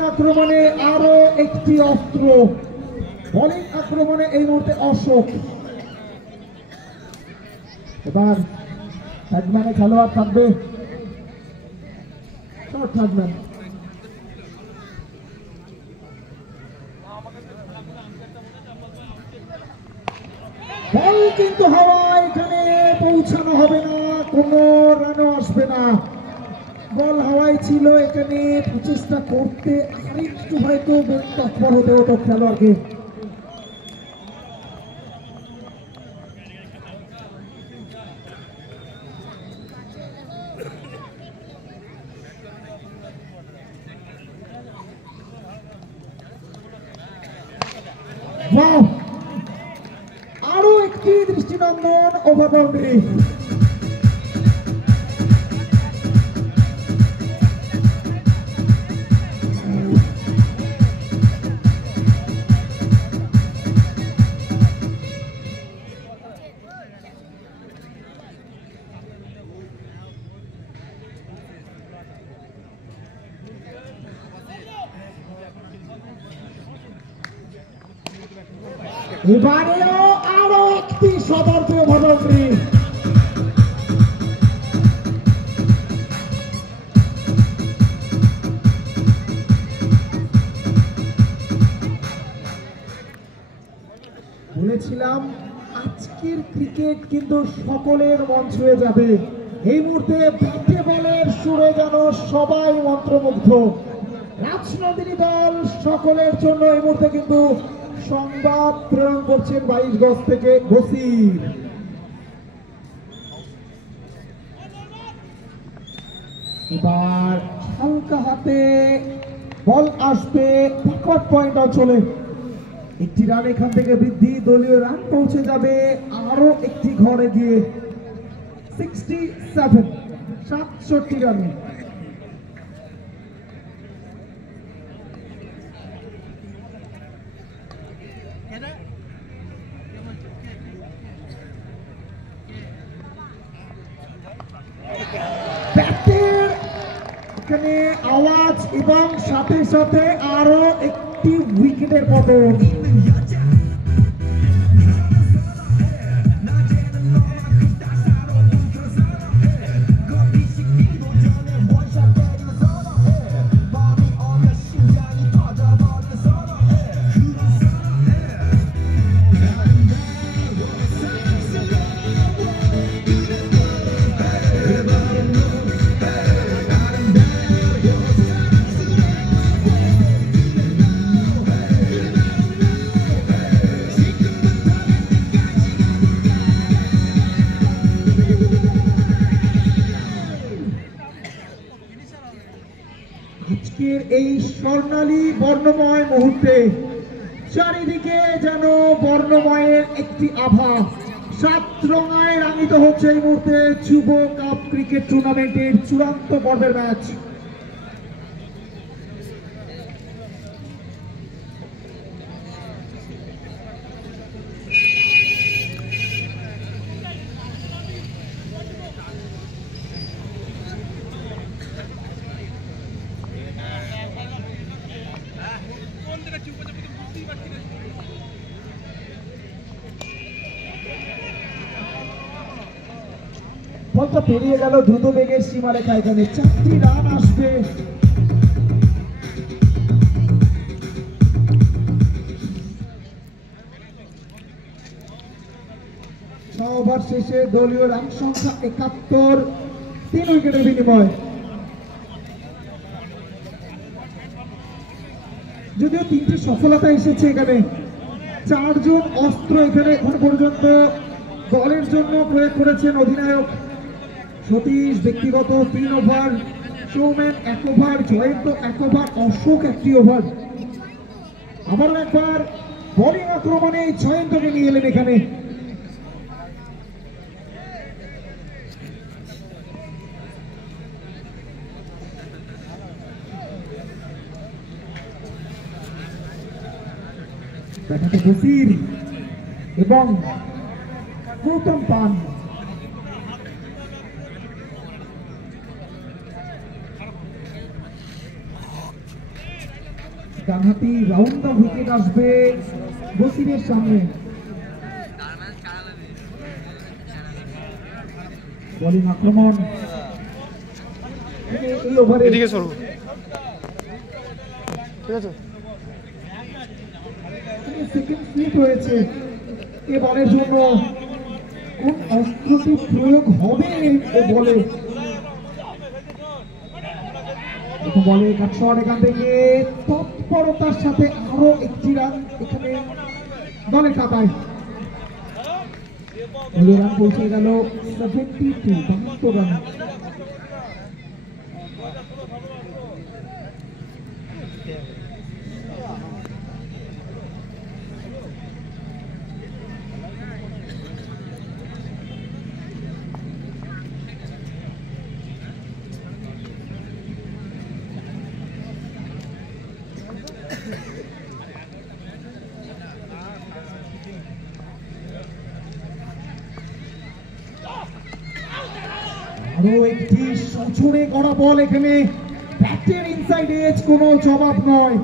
আক্রমণে আরো একটি অস্ত্র, বোলিং আক্রমণে এই মুহূর্তে অশোক। এবার ব্যাটম্যানে খেলোয়াড় থাকবে, শর্ট থাকবেন। বল কিন্তু হাওয়ায়, এখানে পৌঁছানো হবে না, কোনো রানও আসবে না। বল হাওয়ায় ছিল, এখানে প্রচেষ্টা করতে আরেকটু হয়তো তৎপর হতে হতো খেলোয়াড়কে। আরো একটি দৃষ্টিনন্দন ওভার বাউন্ডারি। এবারেও আরো একটি সতর্ক ওভার বাউন্ডারি। বলেছিলাম আজকের ক্রিকেট কিন্তু সকলের মন ছুঁয়ে যাবে। এই মুহূর্তে ব্যাটে বলের সুরে যেন সবাই মন্ত্রমুগ্ধ। রাজনন্দিনী দল সকলের জন্য এই মুহূর্তে কিন্তু সংবাদ প্রেরণ করছেন 22 গজ থেকে বসির। এবার হালকা হাতে বল আসবে ব্যাকওয়ার্ড পয়েন্ট অঞ্চলে। একটি রান এখান থেকে বৃদ্ধি, দলীয় রান পৌঁছে যাবে আরো একটি ঘরে গিয়ে 67 রানে। ব্যাটের এখানে আওয়াজ এবং সাথে সাথে আরো একটি উইকেটের পতন। আজকের এই স্বর্ণালী বর্ণময় মুহূর্তে চারিদিকে যেন বর্ণময়ের একটি আভা। 7 রঙায় রাঙিত হচ্ছে এই মুহূর্তে যুব কাপ ক্রিকেট টুর্নামেন্টের চূড়ান্ত পর্বের ম্যাচ। বলটা পেরিয়ে গেল দ্রুত বেগের সীমারেখা, এখানে 4টি রান আসবে। ওভার শেষে দলীয় রান সংখ্যা 71, 3 উইকেটের বিনিময়। যদিও 3টি সফলতা এসেছে, এখানে 4 জন অস্ত্র এখানে এখন পর্যন্ত দলের জন্য প্রয়োগ করেছেন অধিনায়ক সতীশ। ব্যক্তিগত 3 over, Soumen 1 over, Jayanta 1 over, Ashok 1টি ওভার। আবারও একবার বোলিং আক্রমণে জয়ন্তকে নিয়ে এলেন এখানে। ব্যাটাতে বসির এবং গৌতম পান। ডানহাতি রাউন্ড দ্য উইকেট আসবে বসিরের সামনে। বোলিং আক্রমণ এই ওভারে এদিকে সরো, ঠিক আছে। সেকেন্ড স্লিপ রয়েছে এ বলের জন্য। কোন অস্ত্রটি প্রয়োগ হবে ও বলে বলে কাটশট এখান থেকে তৎপরতার সাথে আরো একটি রান এখানে দলের খাতায়। রান পৌঁছে গেল 72 রান। আরো একটি সচরে করা বল, এখানে ব্যাটের ইনসাইড এজ কোনো জবাব নয়।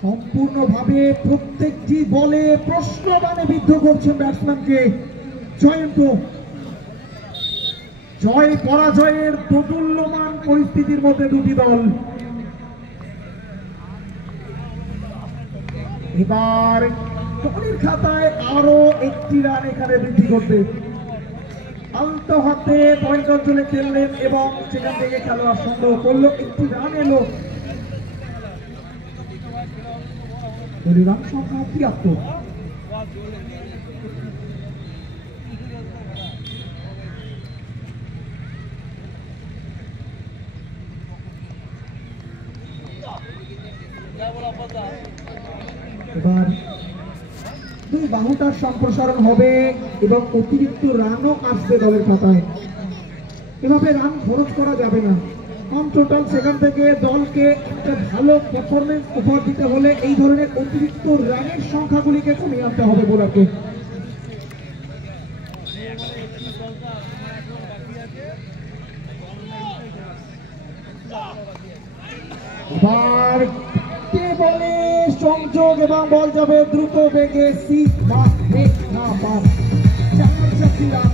সম্পূর্ণভাবে প্রত্যেকটি বলে প্রশ্নবাণে বিদ্ধ করছেন ব্যাটসম্যানকে জয়ন্ত। জয় পরাজয়ের দোদুল্যমান পরিস্থিতির মধ্যে দুটি দল। এবার দলের খাতায় আরো একটি রান এখানে বৃদ্ধি করতে আলতো হাতে পয়েন্ট অঞ্চলে খেললেন এবং সেখান থেকে খেলোয়াড় সংগ্রহ করলো। একটি রান এলো, রান সংখ্যা 73। এবার দুই বাহুটার সম্প্রসারণ হবে এবং অতিরিক্ত রানও আসবে দলের খাতায়। এভাবে রান খরচ করা যাবে না। অন টোটাল সেখান থেকে দলকে একটা ভালো পারফরমেন্স উপহার দিতে হলে এই ধরনের অতিরিক্ত রানের সংখ্যাগুলিকে কমিয়ে আনতে হবে বোলারকে। এবার বলে সংযোগ এবং বল যাবে দ্রুত বেগে সিক্স বা ব্রেক না পার। 4 রান।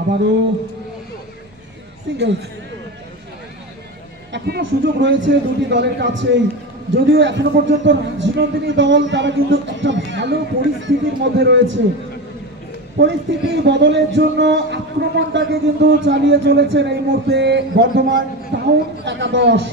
আবারও সিঙ্গেলস। এখনো সুযোগ রয়েছে দুটি দলের কাছেই, যদিও এখনো পর্যন্ত রাজনন্দিনী দল তারা কিন্তু একটা ভালো পরিস্থিতির মধ্যে রয়েছে। পরিস্থিতির বদলের জন্য আক্রমণটাকে কিন্তু চালিয়ে চলেছেন এই মুহূর্তে বর্ধমান টাউন একাদশ।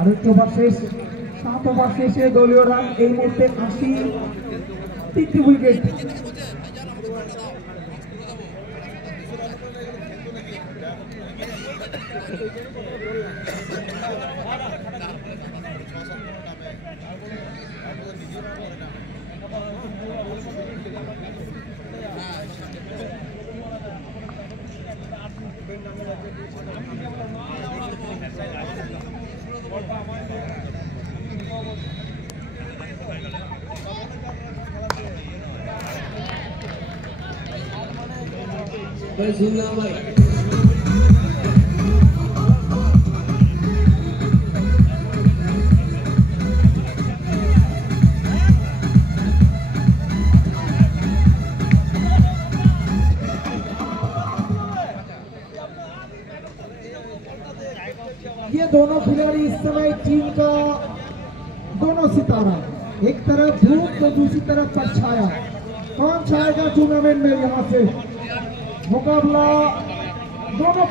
আরেকটু ওভার শেষ, 7 ওভার শেষে দলীয় রান এই মুহূর্তে 80, 3টি উইকেট। ये दोनों खिलाड़ी इस समय टीम का दोनों सितारा, एक तरफ धूप तो दूसरी तरफ परछाया। कौन छाएगा टूर्नामेंट में? यहाँ से मुकाबला दोनों